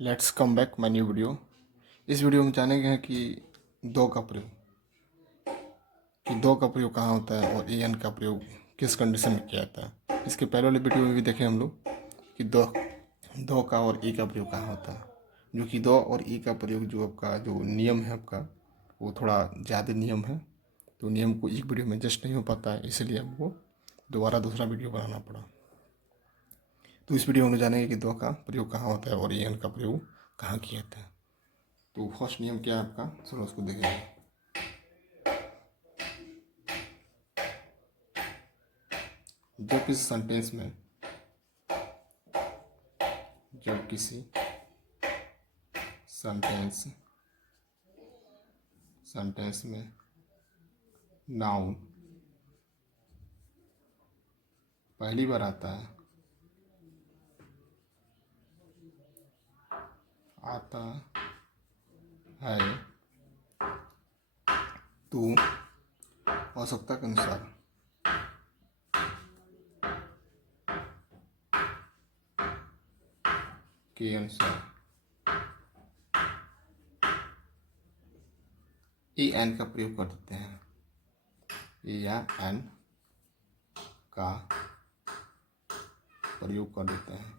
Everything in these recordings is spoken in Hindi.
Let's come back my new video. इस वीडियो में जानेंगे कि दो का प्रयोग कहाँ होता है और एन का प्रयोग किस कंडीशन में किया जाता है। इसके पहले वाले वीडियो में भी देखे हम लोग कि दो का और ई का प्रयोग कहाँ होता है। जो कि दो और ई का प्रयोग जो आपका जो नियम है आपका वो थोड़ा ज़्यादा नियम है, तो नियम को एक वीडियो में जस्ट नहीं हो पाता है, इसलिए हमको दोबारा दूसरा वीडियो बनाना पड़ा। तो इस वीडियो में जानेंगे कि दो का प्रयोग कहाँ होता है और एन का प्रयोग कहाँ किया जाता है। तो फर्स्ट नियम क्या है आपका, चलो उसको देखेंगे। जब किसी सेंटेंस में सेंटेंस में नाउन पहली बार आता है तो आवश्यकता के अनुसार ए एन का प्रयोग कर देते हैं। ए या एन का प्रयोग कर देते हैं।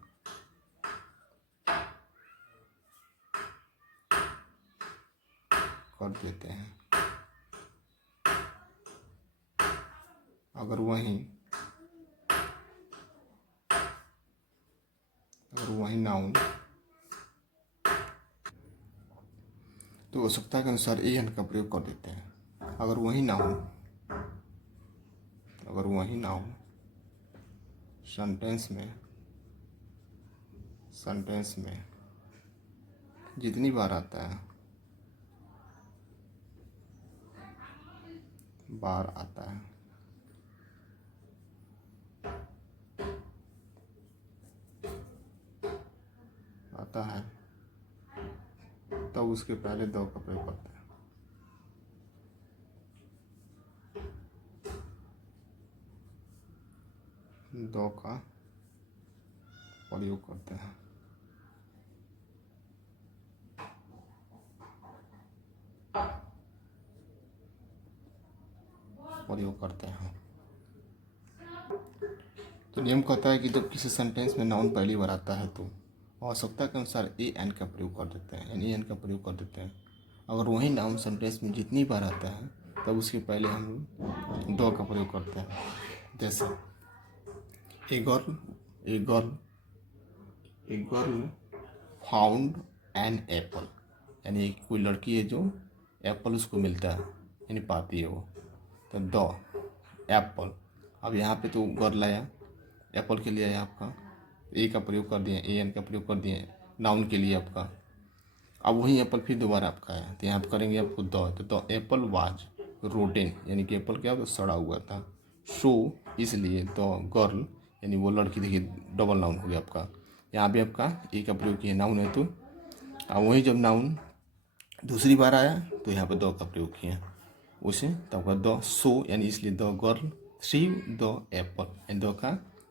अगर वही नाउन तो आवश्यकता के अनुसार ए एन का प्रयोग कर देते हैं। अगर वही नाउन सेंटेंस में जितनी बार आता है तब उसके पहले दो का प्रयोग करते हैं। दो का प्रयोग करते हैं। तो नियम कहता है कि जब किसी सेंटेंस में नाउन पहली बार आता है तो आवश्यकता के अनुसार ए एन का प्रयोग कर देते हैं, यानी एन का प्रयोग कर देते हैं। अगर वही नाउन सेंटेंस में जितनी बार आता है तब उसके पहले हम दो का प्रयोग करते हैं। जैसे a girl found an apple, यानी कोई लड़की है जो एप्पल उसको मिलता है, यानी पाती है वो। तो द एप्पल, अब यहाँ पे तो गर्ल आया, एप्पल के लिए आया आपका, ए का प्रयोग कर दिए, ए एन का प्रयोग कर दिए नाउन के लिए आपका। अब वही एप्पल फिर दोबारा आपका आया तो यहाँ पर करेंगे आपको तो द एप्पल वाज रोटेन, यानी कि एप्पल क्या तो सड़ा हुआ था। सो इसलिए द गर्ल, यानी वो लड़की, देखिए डबल नाउन हो गया आपका। यहाँ भी आपका ए का प्रयोग किया नाउन है तो। अब वही जब नाउन दूसरी बार आया तो यहाँ पर दो का प्रयोग किया उसे, तब का द सो, यानी इसलिए the girl three the Apple, यानी दो का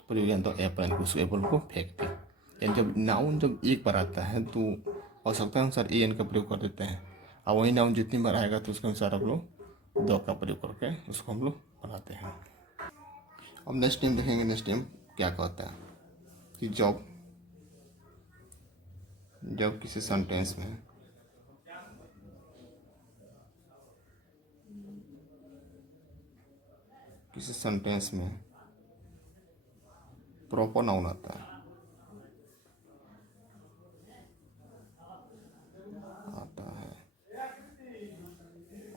प्रयोग यानी द एप्पल, उस एप्पल को फेंक दे। यानी जब नाउन जब एक बार आता है तो आवश्यकता अनुसार ए एन का प्रयोग कर देते हैं। और वही नाउन जितनी बार आएगा तो उसके अनुसार आप लोग दो का प्रयोग करके उसको हम लोग बनाते हैं। अब नेक्स्ट टाइम देखेंगे, नेक्स्ट टाइम क्या कहता है कि जब किसी सेंटेंस में प्रॉपर नाउन आता है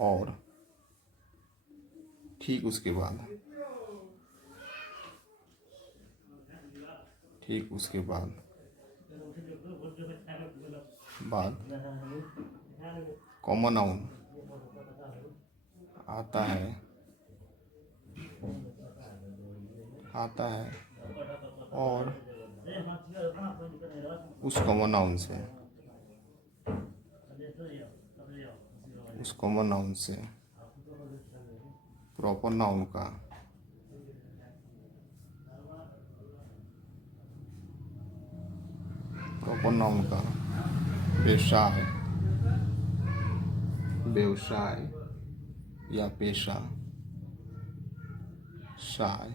और ठीक उसके बाद कॉमन नाउन आता है और उस कॉमन नाउन से प्रॉपर नाउन का व्यवसाय, व्यवसाय या पेशा, शाय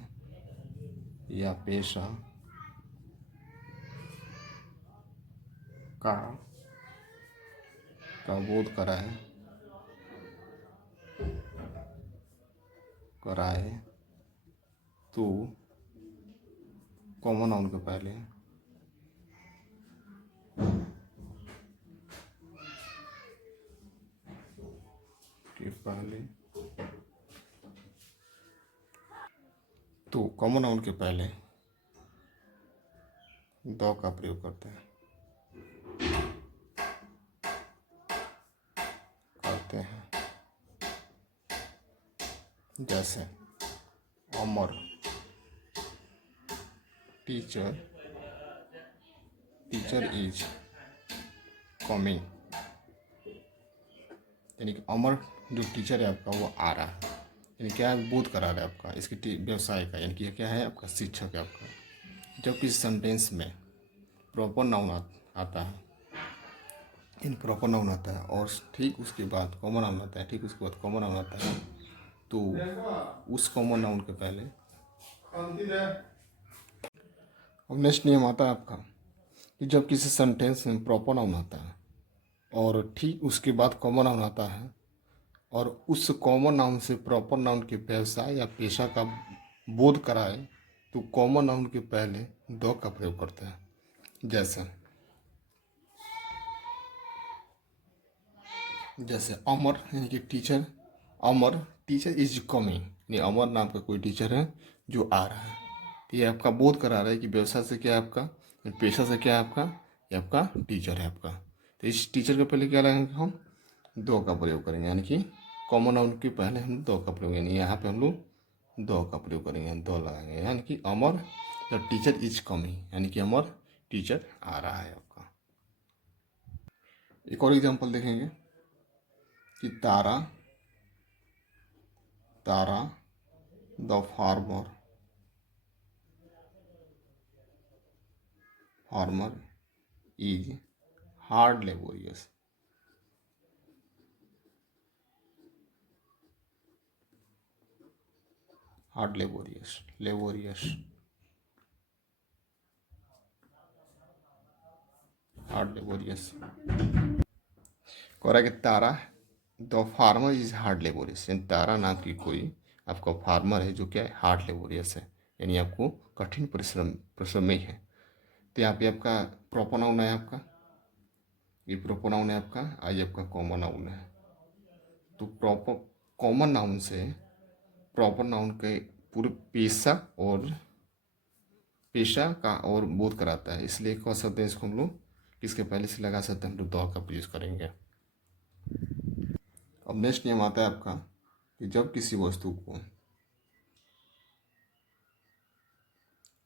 या पेशा का बोध कराए, कराए तो कॉमन नाउन के पहले तो कॉमन नाउन के पहले द का प्रयोग करते हैं, जैसे अमर, टीचर, टीचर इज कमिंग, यानी कि अमर जो टीचर है आपका वो आ रहा है, यानी क्या है, बोध करा रहा है आपका, इसके व्यवसाय का, यानी कि क्या है आपका, शिक्षक है आपका। जब किसी सेंटेंस में प्रॉपर नाउन आता है, इन प्रॉपर नाउन आता है और ठीक उसके बाद कॉमन नाउन आता है, ठीक उसके बाद कॉमन नाउन आता है, तो उस कॉमन नाउन के पहले अब नेक्स्ट नियम आता है आपका कि जब किसी सेंटेंस में प्रॉपर नाउन आता है और ठीक उसके बाद कॉमन नाउन आता है और उस कॉमन नाउन से प्रॉपर नाउन के व्यवसाय या पेशा का बोध कराए, तो कॉमन नाउन के पहले द का प्रयोग करते हैं। जैसे अमर, यानी कि teacher, Amar teacher is coming, यानी अमर नाम का कोई टीचर है जो आ रहा है, तो ये आपका बोध करा रहा है कि व्यवसाय से क्या है आपका, पेशा से क्या है आपका, ये आपका टीचर है आपका। तो इस टीचर के पहले क्या लगाएंगे, हम दो का प्रयोग करेंगे, यानी कि कॉमन नाउन के पहले हम दो का प्रयोग, यानी यहाँ पे हम लोग दो का प्रयोग करेंगे, दो लगाएंगे, यानी कि अमर द टीचर इज कमिंग, यानी कि अमर टीचर आ रहा है आपका। एक और एग्जाम्पल देखेंगे कि Tara, Tara the farmer, farmer is hard laborious, hard laborious, laborious, hard laborious. कह रहा है कि Tara the farmer is hard laborious, यानी तारा नाम की कोई आपका फार्मर है जो क्या है, हार्ड लेबोरियस है, यानी आपको कठिन परिश्रमी है। तो यहाँ पे आपका प्रॉपर नाउन है, आपका ये प्रॉपर नाउन है आपका, आज आपका कॉमन नाउन है। तो प्रॉपर कॉमन नाउन से प्रॉपर नाउन के पूरे पेशा का और बोध कराता है, इसलिए कह सकते हैं इसको हम लोग किसके पहले से लगा सकते हैं, हम लोग द का यूज करेंगे। अब नेक्स्ट नियम आता है आपका कि जब किसी वस्तु को,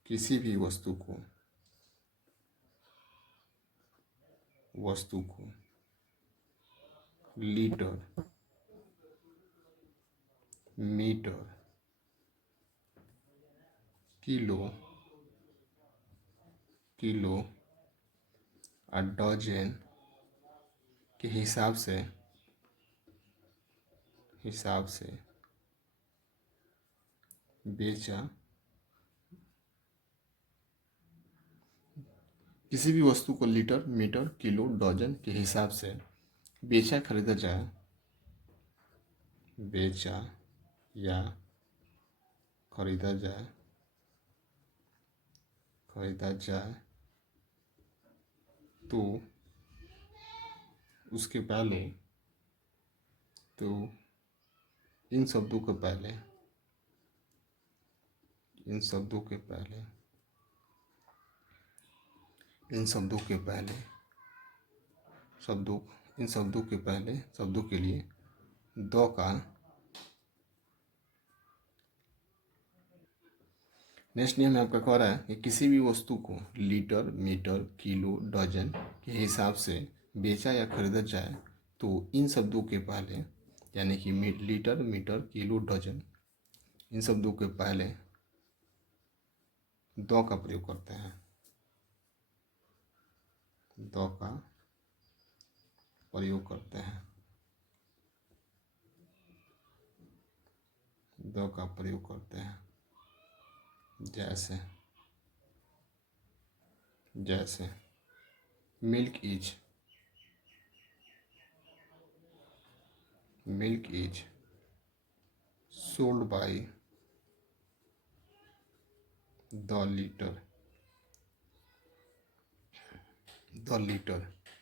किसी भी वस्तु को लीटर, मीटर, किलो, और डजन के हिसाब से बेचा, किसी भी वस्तु को लीटर, मीटर, किलो, डजन के हिसाब से बेचा, खरीदा जाए, बेचा या खरीदा जाए, तो उसके पहले, तो इन शब्दों के पहले, इन शब्दों के पहले शब्दों के लिए द का। नेक्स्ट नियम आपका कह रहा है कि किसी भी वस्तु को लीटर, मीटर, किलो, डजन के हिसाब से बेचा या खरीदा जाए, तो इन शब्दों के पहले, यानी कि लीटर, मीटर, किलो, डजन, इन शब्दों के पहले द का प्रयोग करते हैं, द का प्रयोग करते हैं, द का प्रयोग करते हैं। जैसे जैसे milk is sold by the litre.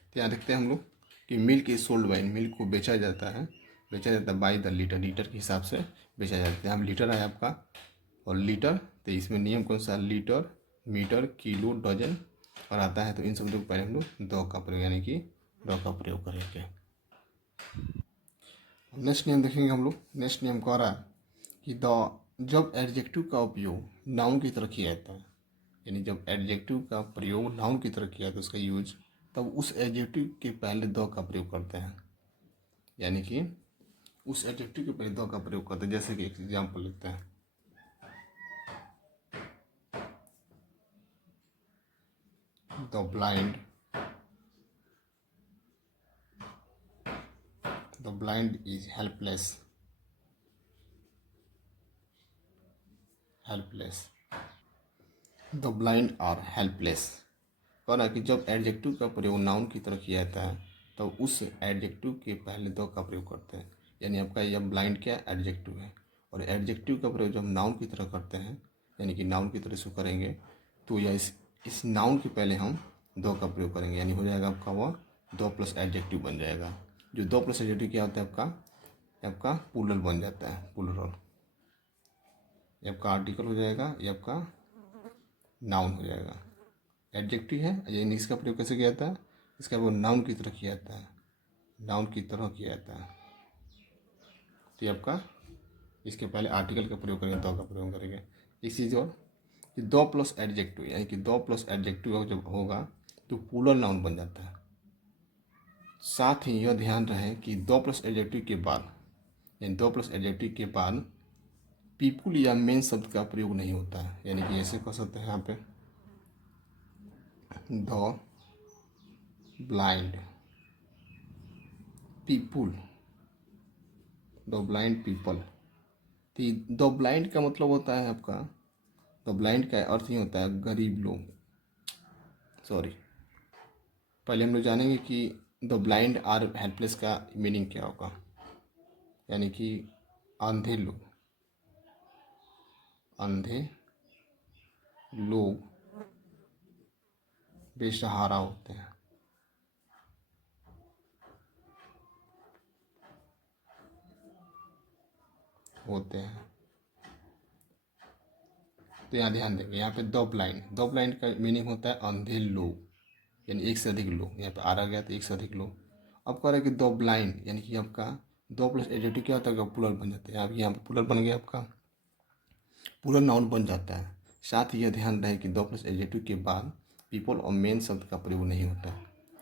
तो यहाँ देखते हैं हम लोग कि milk is sold by, milk को बेचा जाता है बाय द लीटर, लीटर के हिसाब से बेचा जाता है। यहाँ लीटर है आपका, और लीटर तो इसमें नियम कौन सा, लीटर, मीटर, किलो, डजन और आता है। तो इन शब्दों को पहले हम लोग द का प्रयोग यानी कि द का प्रयोग करेंगे। नेक्स्ट नियम देखेंगे हम लोग। नेक्स्ट नियम कह रहा है कि द, जब एडजेक्टिव का उपयोग नाउन की तरह किया जाता है, यानी जब एडजेक्टिव का प्रयोग नाउन की तरह किया जाता है उसका यूज, तब उस एडजेक्टिव के पहले द का प्रयोग करते हैं, यानी कि उस एडजेक्टिव के पहले द का प्रयोग करते हैं। जैसे कि एक एग्जाम्पल लेते हैं, the blind is helpless. The blind are helpless. कह रहा है कि जब एडजेक्टिव का प्रयोग नाउन की तरह किया जाता है तो उस एडजेक्टिव के पहले द का प्रयोग करते हैं, यानी आपका यह ब्लाइंड क्या एडजेक्टिव है, और एडजेक्टिव का प्रयोग जब नाउन की तरह करते हैं, यानी कि नाउन की तरह से करेंगे, तो यह इस नाउन के पहले हम द का प्रयोग करेंगे, यानी हो जाएगा आपका वह द प्लस एडजेक्टिव बन जाएगा। जो द प्लस एडजेक्टिव क्या होता है आपका प्लूरल बन जाता है, प्लूरल। ये आपका आर्टिकल हो जाएगा, ये आपका नाउन हो जाएगा। एडजेक्टिव है, यानी इसका प्रयोग कैसे किया जाता है, इसका वो नाउन की तरह किया जाता है, नाउन की तरह किया जाता है। तो ये आपका इसके पहले आर्टिकल का प्रयोग करेंगे, दो का प्रयोग करेंगे। एक चीज़ और कि दो प्लस एडजेक्टिव, यानी कि दो प्लस एडजेक्टिव जब होगा तो प्लूरल नाउन बन जाता है। साथ ही यह ध्यान रहे कि दो प्लस एडजेक्टिव के बाद, यानी दो प्लस एडजेक्टिव के बाद पीपुल या मेन शब्द का प्रयोग नहीं होता है, यानी कि ऐसे कह सकते हैं यहाँ पे the blind people, the blind people. तो द ब्लाइंड का मतलब होता है आपका, द ब्लाइंड का अर्थ ही होता है गरीब लोग। सॉरी, पहले हम लोग जानेंगे कि द ब्लाइंड आर हेल्पलेस का मीनिंग क्या होगा, यानी कि अंधे लोग, अंधे लोग बेसहारा होते हैं। तो यहाँ ध्यान देंगे, यहाँ पे द ब्लाइंड का मीनिंग होता है अंधे लोग, यानी एक से अधिक लोग। यहाँ पे आ गया तो एक से अधिक लोग। अब कह रहे हैं कि द ब्लाइंड, यानी कि आपका दो प्लस एडजेक्टिव क्या होता है, प्लूरल बन जाता है। यहाँ पे प्लूरल बन गया, आपका प्लूरल नाउन बन जाता है। साथ ही यह ध्यान रहे कि दो प्लस एडजेक्टिव के बाद पीपल और मेन शब्द का प्रयोग नहीं होता है,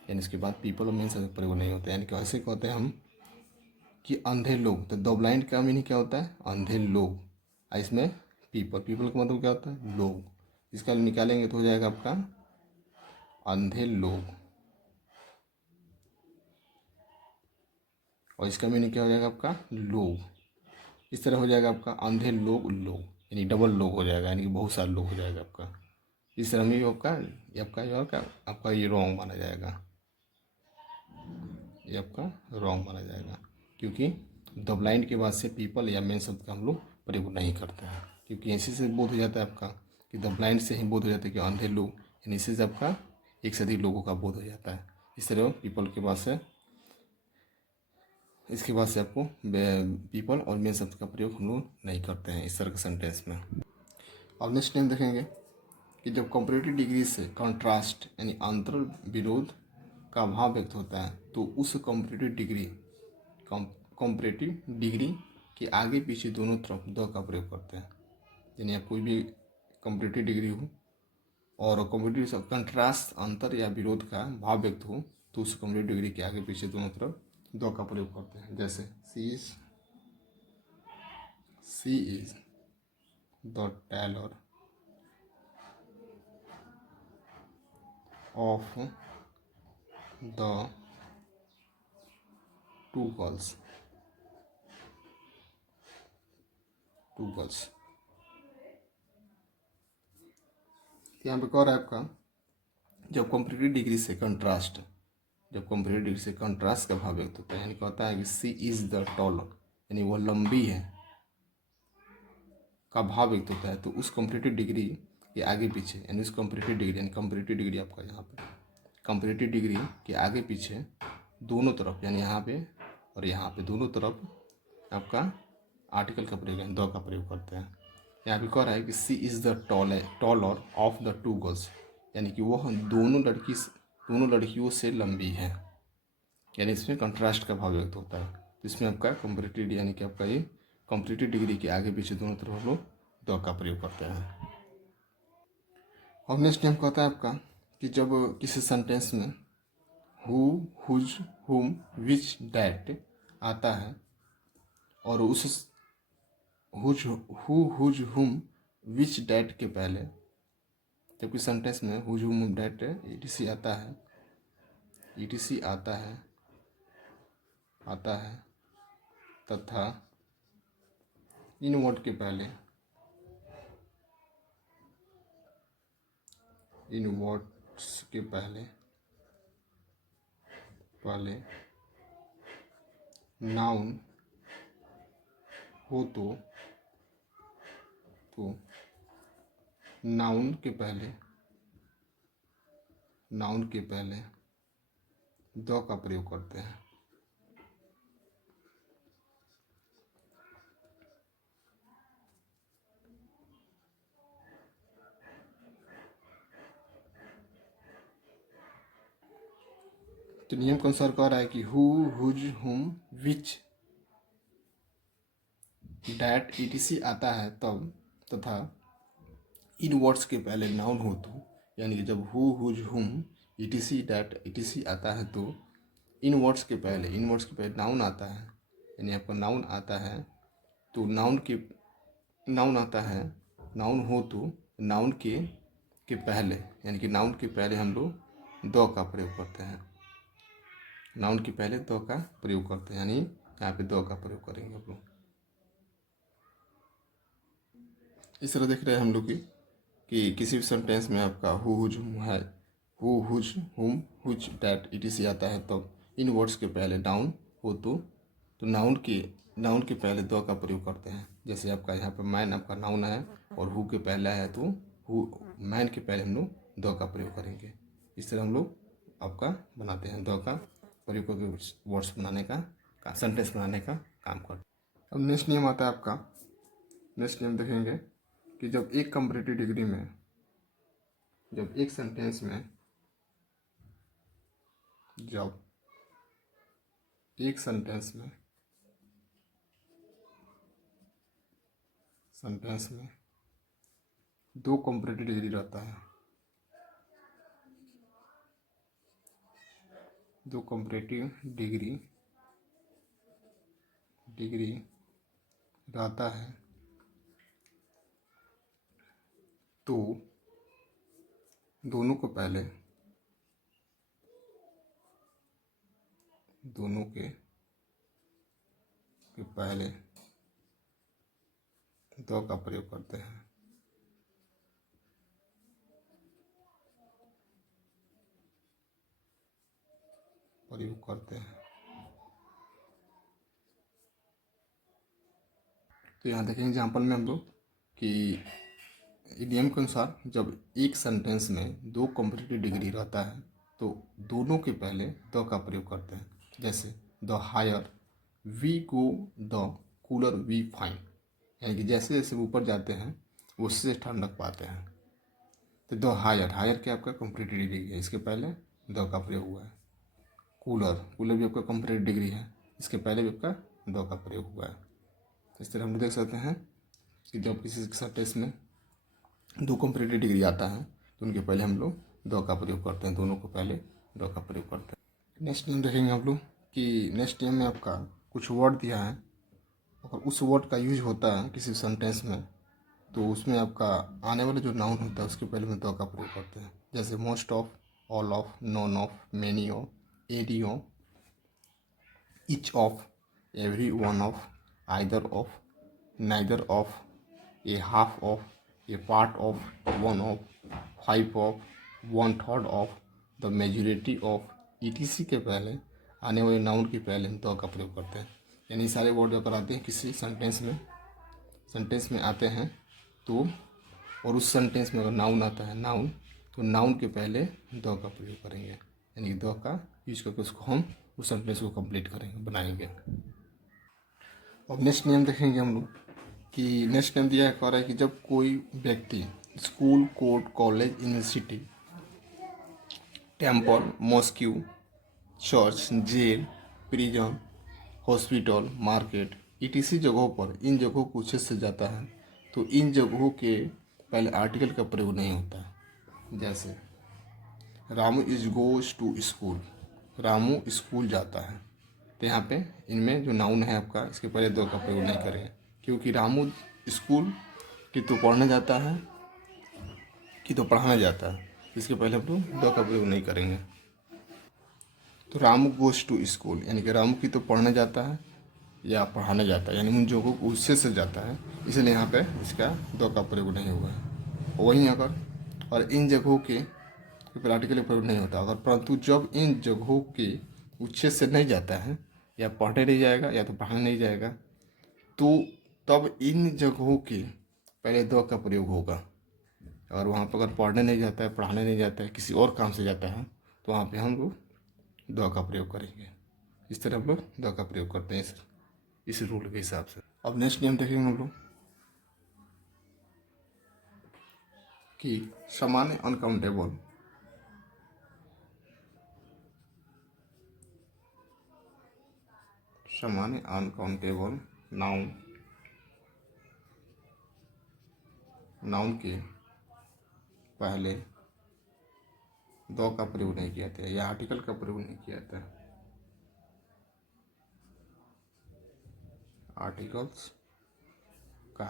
यानी इसके बाद पीपल और मेन शब्द का प्रयोग नहीं होता है। यानी कि ऐसे कहते हैं हम कि अंधे लोग, तो द ब्लाइंड का मीनिंग क्या होता है, अंधे लोग। और इसमें पीपल का मतलब क्या होता है, लोग। इसका निकालेंगे तो हो जाएगा आपका अंधे लोग, और इसका मीनिंग क्या हो जाएगा आपका लोग। इस तरह हो जाएगा आपका अंधे लोग लोग, यानी डबल लोग हो जाएगा, यानी कि बहुत सारे लोग हो जाएगा आपका। इस तरह में आपका ये रॉन्ग माना जाएगा, ये आपका रॉन्ग माना जाएगा, क्योंकि द ब्लाइंड के बाद से पीपल या मेन शब्द का हम लोग प्रयोग नहीं करते हैं, क्योंकि इसी से बोध हो जाता है आपका कि द ब्लाइंड से ही बोध हो जाता है कि अंधे लोग, यानी इसी से आपका एक से अधिक लोगों का बोध हो जाता है। इस तरह पीपल के बाद से, इसके बाद से आपको पीपल और मेन शब्द का प्रयोग हम लोग नहीं करते हैं इस तरह के सेंटेंस में। अब नेक्स्ट टाइम देखेंगे कि जब कंपैरेटिव डिग्री से कंट्रास्ट यानी अंतर विरोध का भाव व्यक्त होता है, तो उस कंपैरेटिव डिग्री के आगे पीछे दोनों तरफ द का प्रयोग करते हैं। यानी आप कोई भी कंपैरेटिव डिग्री हो और कंपैरेटिव कंट्रास्ट अंतर या विरोध का भाव व्यक्त हो, तो उस कंपैरेटिव डिग्री के आगे पीछे दोनों तरफ द का प्रयोग करते हैं। जैसे she is the taller of the two girls, two girls. यहाँ पे कह रहा है आपका जब कंपेरेटिव डिग्री से कंट्रास्ट, जब कंपेरेटिव डिग्री से कंट्रास्ट का भाव व्यक्त होता है, यानी कहता है कि सी इज द टॉलर, यानी वह लंबी है का भाव व्यक्त होता है, तो उस कंपेरेटिव डिग्री के आगे पीछे, यानी उस कंपेरेटिव डिग्री, यानी कंपेरेटिव डिग्री आपका यहाँ पे कंपेरेटिव डिग्री के आगे पीछे दोनों तरफ, यानी यहाँ पे और यहाँ पे दोनों तरफ आपका आर्टिकल का प्रयोग, यानी द का प्रयोग करते हैं। यहाँ पे कह रहा है कि she is the taller of the two girls, यानी कि वह दोनों लड़कियों से लंबी है, यानी इसमें कंट्रास्ट का भाव व्यक्त होता है। तो इसमें आपका कंपेरेटिव, यानी कि आपका ये कंपेरेटिव डिग्री के आगे पीछे दोनों तरफ हम लोग द का प्रयोग करते हैं। और नेक्स्ट टाइम कहता है आपका कि जब किसी सेंटेंस में हु, हुज, हुम, विच, डैट आता है और उस हुज, हु, हुज, हुम, विच, डैट के पहले, जबकि सेंटेंस में हुज, हुम, डैट ईटीसी आता है, ईटीसी आता है तथा इन वर्ड के पहले, इन वर्ड्स के पहले नाउन हो तो नाउन के पहले द का प्रयोग करते हैं। तो नियम के अनुसार कह रहा है कि हु, हुज, हुम, विच, डैट ईटीसी आता है तब, तथा इन वर्ड्स के पहले नाउन हो तो, यानी कि जब हु, हुज, हुम, ईटीसी, डैट ईटीसी आता है तो इन वर्ड्स के पहले नाउन आता है, यानी आपका नाउन आता है, तो नाउन आता है, नाउन हो तो नाउन के पहले, यानी कि नाउन के पहले हम लोग द का प्रयोग करते हैं, नाउन के पहले द का प्रयोग करते हैं, यानी यहाँ पे द का प्रयोग करेंगे हम लोग। इस तरह देख रहे हैं हम लोग कि किसी भी सेंटेंस में आपका हु, हुज, हुम है, हु, हुज, हुम, हुज, डैट ईटीसी आता है तब इन वर्ड्स के पहले नाउन हो तो नाउन के पहले द का प्रयोग करते हैं। जैसे आपका यहाँ पर मैन आपका नाउन है और हु के पहला है तो मैन के पहले हम लोग द का प्रयोग करेंगे। इस तरह हम लोग आपका बनाते हैं, द का प्रयोग करके वर्ड्स बनाने का सेंटेंस बनाने का काम करते हैं। अब नेक्स्ट नियम आता है आपका, नेक्स्ट नियम देखेंगे कि जब एक कंपैरेटिव डिग्री में, जब एक सेंटेंस में दो कंपैरेटिव डिग्री रहता है, दो कंपैरेटिव डिग्री रहता है तो दोनों के पहले द का प्रयोग करते हैं। तो यहाँ देखेंगे एग्जाम्पल में हम लोग कि इडियम के अनुसार जब एक सेंटेंस में दो कंपैरेटिव डिग्री रहता है तो दोनों के पहले द का प्रयोग करते हैं। जैसे the higher we go, the cooler we find, यानी कि जैसे जैसे ऊपर जाते हैं उससे ठंडक पाते हैं। तो द हायर क्या आपका कंपैरेटिव डिग्री है, इसके पहले द का प्रयोग हुआ है। कूलर भी आपका कंपैरेटिव डिग्री है, इसके पहले भी आपका द का प्रयोग हुआ है। इस तरह हम लोग देख सकते हैं कि जब किसी सेंटेंस में दो कंपैरेटिव डिग्री आता है तो उनके पहले हम लोग द का प्रयोग करते हैं, दोनों को पहले द का प्रयोग करते हैं। नेक्स्ट नियम देखेंगे आप लोग कि नेक्स्ट नियम में आपका कुछ वर्ड दिया है, अगर उस वर्ड का यूज होता है किसी सेंटेंस में तो उसमें आपका आने वाला जो नाउन होता है उसके पहले में द का प्रयोग करते हैं। जैसे most of, all of, none of, many of, any of, each of, every one of, either of, neither of, a half of, a part of, one of, five of, one third of, the majority of, etc के पहले आने वाले नाउन के पहले हम द का प्रयोग करते हैं। यानी सारे वर्ड अगर आते हैं किसी सेंटेंस में आते हैं तो, और उस सेंटेंस में अगर नाउन आता है नाउन, तो नाउन के पहले द का प्रयोग करेंगे, यानी द का यूज करके उसको हम उस सेंटेंस को कंप्लीट करेंगे, बनाएंगे। अब नेक्स्ट नियम देखेंगे हम लोग कि नेक्स्ट नियम दिया कह रहा है कि जब कोई व्यक्ति school, court, college, university, temple, mosque, church, jail, prison, hospital, market, etc जगहों पर इन जगहों को उच्छेद से जाता है तो इन जगहों के पहले आर्टिकल का प्रयोग नहीं होता है। जैसे Ramu is goes to school, Ramu school जाता है, तो यहाँ पे इनमें जो नाउन है आपका इसके पहले दो का प्रयोग नहीं करें, क्योंकि रामू स्कूल की तो पढ़ने जाता है कि तो पढ़ाने जाता है, इसके पहले हम लोग द का प्रयोग नहीं करेंगे। तो रामू गोज टू स्कूल यानी कि रामू की तो पढ़ने जाता है या पढ़ाने जाता है, यानी उन जगहों को उससे जाता है, इसलिए यहाँ पे इसका द का प्रयोग नहीं हुआ है। वहीं अगर और इन जगहों के फिर आर्टिकल का प्रयोग नहीं होता, अगर परंतु जब इन जगहों के उच्छेद से नहीं जाता है या पढ़ने नहीं जाएगा या तो पढ़ाने नहीं जाएगा तो तब इन जगहों के पहले द का प्रयोग होगा। और वहाँ पर अगर पढ़ने नहीं जाता है, पढ़ाने नहीं जाता है, किसी और काम से जाता है तो वहाँ पे हम लोग द का प्रयोग करेंगे। इस तरह हम लोग द का प्रयोग करते हैं इस रूल के हिसाब से। अब नेक्स्ट नियम देखेंगे हम लोग कि सामान्य अनकाउंटेबल नाउन के पहले द का प्रयोग नहीं किया जाता या आर्टिकल का प्रयोग नहीं किया जाता, आर्टिकल्स का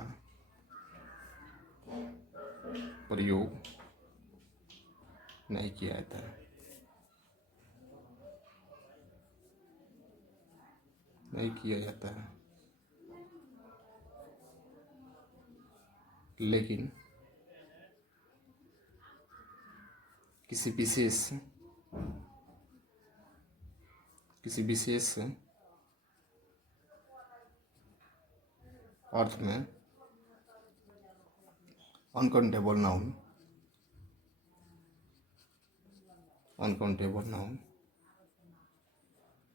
प्रयोग नहीं किया जाता है, नहीं किया जाता है, लेकिन किसी विशेष अर्थ में अनकाउंटेबल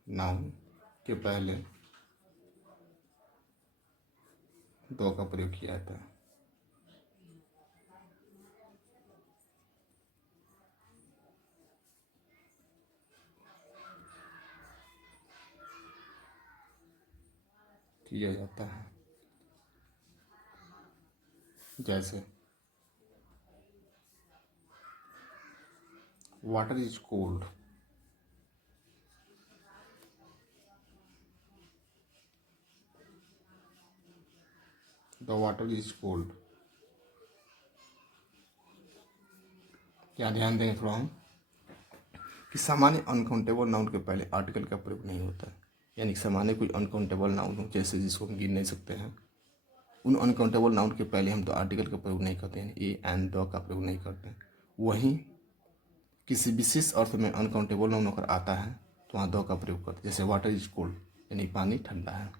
नाउन के पहले द का प्रयोग किया जाता है। किया जाता है जैसे water is cold, the water is cold. क्या ध्यान दें थोड़ा हम कि सामान्य अनकाउंटेबल नाउन के पहले आर्टिकल का प्रयोग नहीं होता है, यानी सामान्य कोई अनकाउंटेबल नाउन हो जैसे जिसको हम गिन नहीं सकते हैं, उन अनकाउंटेबल नाउन के पहले हम तो आर्टिकल का प्रयोग नहीं करते हैं, ए एंड द का प्रयोग नहीं करते हैं। वहीं किसी विशेष अर्थ में अनकाउंटेबल नाउन अगर आता है तो वहाँ द का प्रयोग करते हैं, जैसे वाटर इज कोल्ड यानी पानी ठंडा है,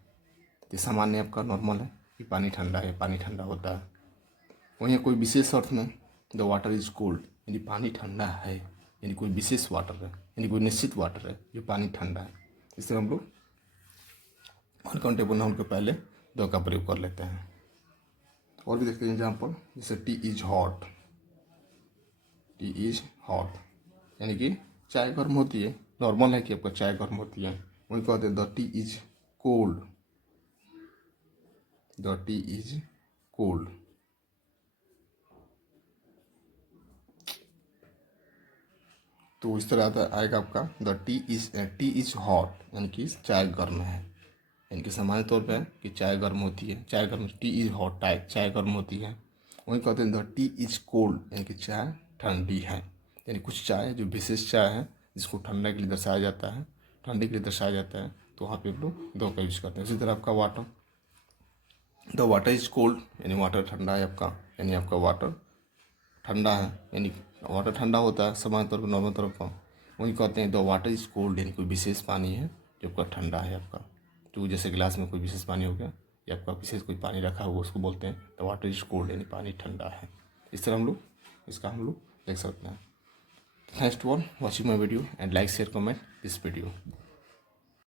तो सामान्य आपका नॉर्मल है कि पानी ठंडा है, पानी ठंडा होता है। वहीं कोई विशेष अर्थ में द वाटर इज कोल्ड यानी पानी ठंडा है, यानी कोई विशेष वाटर है, यानी कोई निश्चित वाटर है जो पानी ठंडा है, इससे हम लोग अनकाउंटेबल नाउन के पहले द का प्रयोग कर लेते हैं। और भी देखते हैं एग्जाम्पल, जैसे T is hot, T is hot यानी कि चाय गर्म होती है, नॉर्मल है कि आपका चाय गर्म होती है। वही कहते हैं the T is cold, the T is cold. तो इस तरह आता आएगा आपका द टी इज हॉट यानी कि चाय गर्म है, यानी कि सामान्य तौर पर कि चाय गर्म होती है, चाय गर्म, टी इज हॉट चाय गर्म होती है। वहीं कहते हैं द टी इज कोल्ड यानी कि चाय ठंडी है, यानी कुछ चाय जो विशेष चाय है जिसको ठंडा के लिए दर्शाया जाता है, ठंडी के लिए दर्शाया जाता है, तो वहाँ पे हम लोग दो का यूज करते हैं। इसी तरह आपका water, the water is cold यानी वाटर ठंडा है आपका, यानी आपका वाटर ठंडा है, यानी वाटर ठंडा होता है सामान्य तौर पर नॉर्मल तौर पर, वही कहते हैं द वाटर इज कोल्ड यानी कोई विशेष पानी है जो आपका ठंडा है आपका। तो जैसे गिलास में कोई विशेष पानी हो गया या आपका विशेष कोई पानी रखा हुआ उसको बोलते हैं द वाटर इज कोल्ड यानी पानी ठंडा है। इस तरह हम लोग इसका हम लोग देख सकते हैं। Thanks for watching my video and like share comment this video.